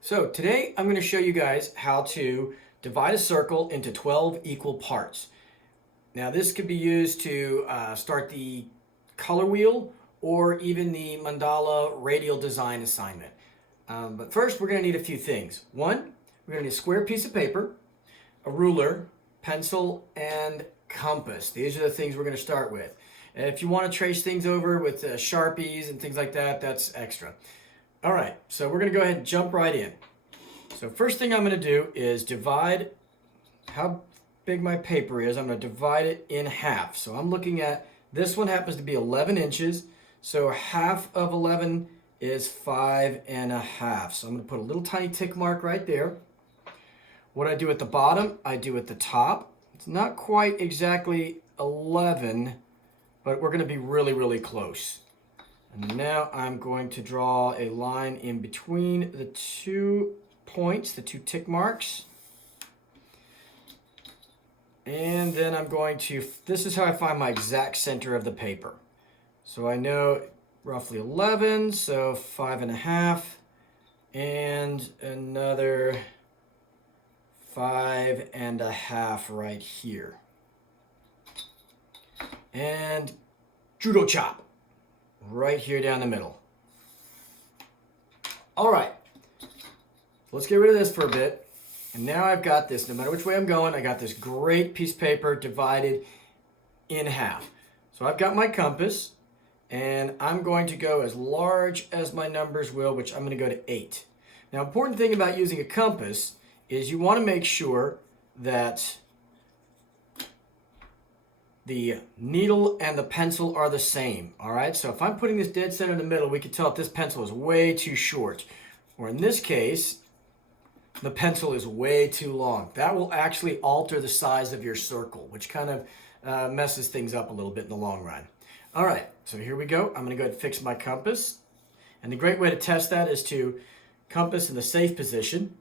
So today I'm going to show you guys how to divide a circle into 12 equal parts. Now this could be used to start the color wheel or even the mandala radial design assignment. But first we're going to need a few things. One, we're going to need a square piece of paper, a ruler, pencil, and compass. These are the things we're going to start with. And if you want to trace things over with Sharpies and things like that, that's extra. All right, so we're going to go ahead and jump right in. So first thing I'm going to do is divide how big my paper is. I'm going to divide it in half. So I'm looking at, this one happens to be 11 inches. So half of 11 is 5.5. So I'm going to put a little tiny tick mark right there. What I do at the bottom, I do at the top. It's not quite exactly 11, but we're going to be really, really close. And now I'm going to draw a line in between the 2 points, the 2 tick marks. And then I'm going to, this is how I find my exact center of the paper. So I know roughly 11, so 5.5, and another 5.5 right here. And judo chop right here down the middle. All right, let's get rid of this for a bit. And now I've got this, no matter which way I'm going, I got this great piece of paper divided in half. So I've got my compass, and I'm going to go as large as my numbers will, which I'm going to go to 8. Now, important thing about using a compass is you want to make sure that the needle and the pencil are the same, all right? So if I'm putting this dead center in the middle, we can tell if this pencil is way too short. Or in this case, the pencil is way too long. That will actually alter the size of your circle, which kind of messes things up a little bit in the long run. All right, so here we go. I'm gonna go ahead and fix my compass. And the great way to test that is to compass in the safe position.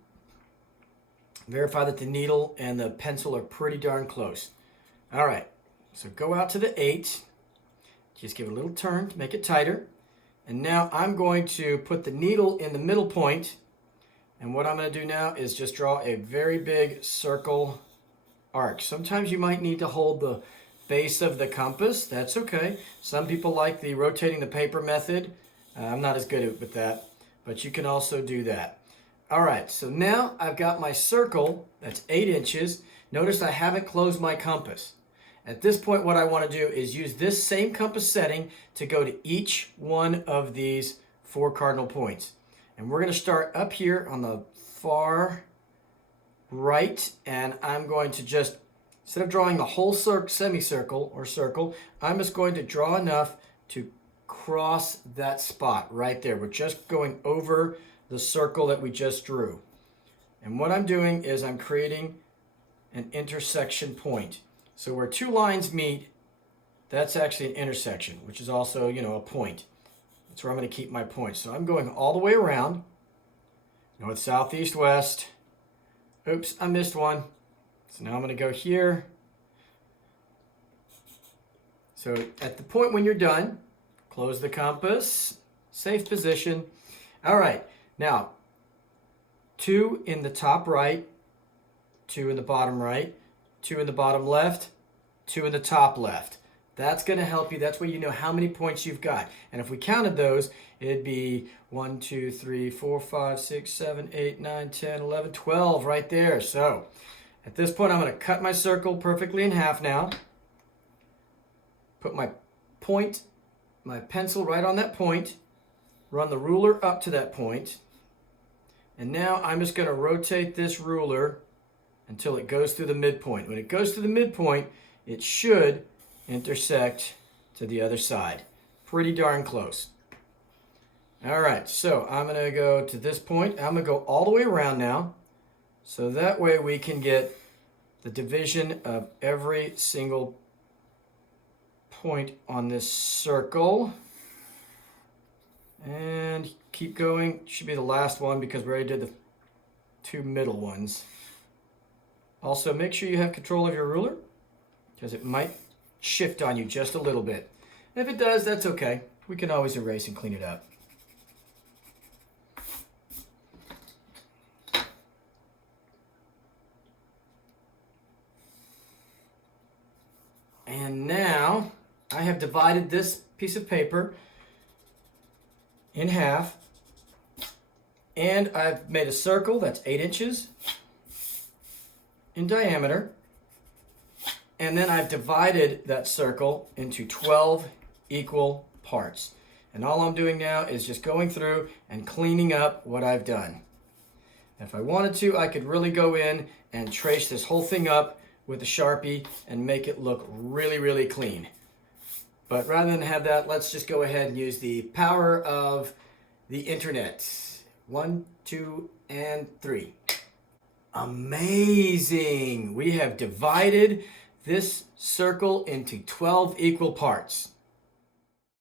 Verify that the needle and the pencil are pretty darn close. All right. So go out to the 8, just give it a little turn to make it tighter. And now I'm going to put the needle in the middle point. And what I'm going to do now is just draw a very big circle arc. Sometimes you might need to hold the base of the compass. That's okay. Some people like the rotating the paper method. I'm not as good with that, but you can also do that. All right, so now I've got my circle that's 8 inches. Notice I haven't closed my compass. At this point, what I want to do is use this same compass setting to go to each one of these 4 cardinal points. And we're going to start up here on the far right, and I'm going to just, instead of drawing the whole semicircle or circle, I'm just going to draw enough to cross that spot right there. We're just going over the circle that we just drew. And what I'm doing is I'm creating an intersection point. So where 2 lines meet, that's actually an intersection, which is also, a point. That's where I'm going to keep my points. So I'm going all the way around, north, south, east, west. Oops, I missed one. So now I'm going to go here. So at the point when you're done, close the compass, safe position. All right, now 2 in the top right, 2 in the bottom right, 2 in the bottom left, 2 in the top left. That's going to help you. That's where you know how many points you've got. And if we counted those, it'd be 1, 2, 3, 4, 5, 6, 7, 8, 9, 10, 11, 12 right there. So at this point, I'm going to cut my circle perfectly in half now. Put my point, my pencil right on that point. Run the ruler up to that point. And now I'm just going to rotate this ruler until it goes through the midpoint. When it goes through the midpoint, it should intersect to the other side. Pretty darn close. All right, so I'm going to go to this point. I'm going to go all the way around now. So that way we can get the division of every single point on this circle. And keep going. Should be the last one because we already did the 2 middle ones. Also, make sure you have control of your ruler because it might shift on you just a little bit. And if it does, that's okay. We can always erase and clean it up. I've divided this piece of paper in half, and I've made a circle that's 8 inches in diameter, and then I've divided that circle into 12 equal parts. And all I'm doing now is just going through and cleaning up what I've done. If I wanted to, I could really go in and trace this whole thing up with a Sharpie and make it look really, really clean. But rather than have that, let's just go ahead and use the power of the internet. 1, 2, and 3. Amazing! We have divided this circle into 12 equal parts.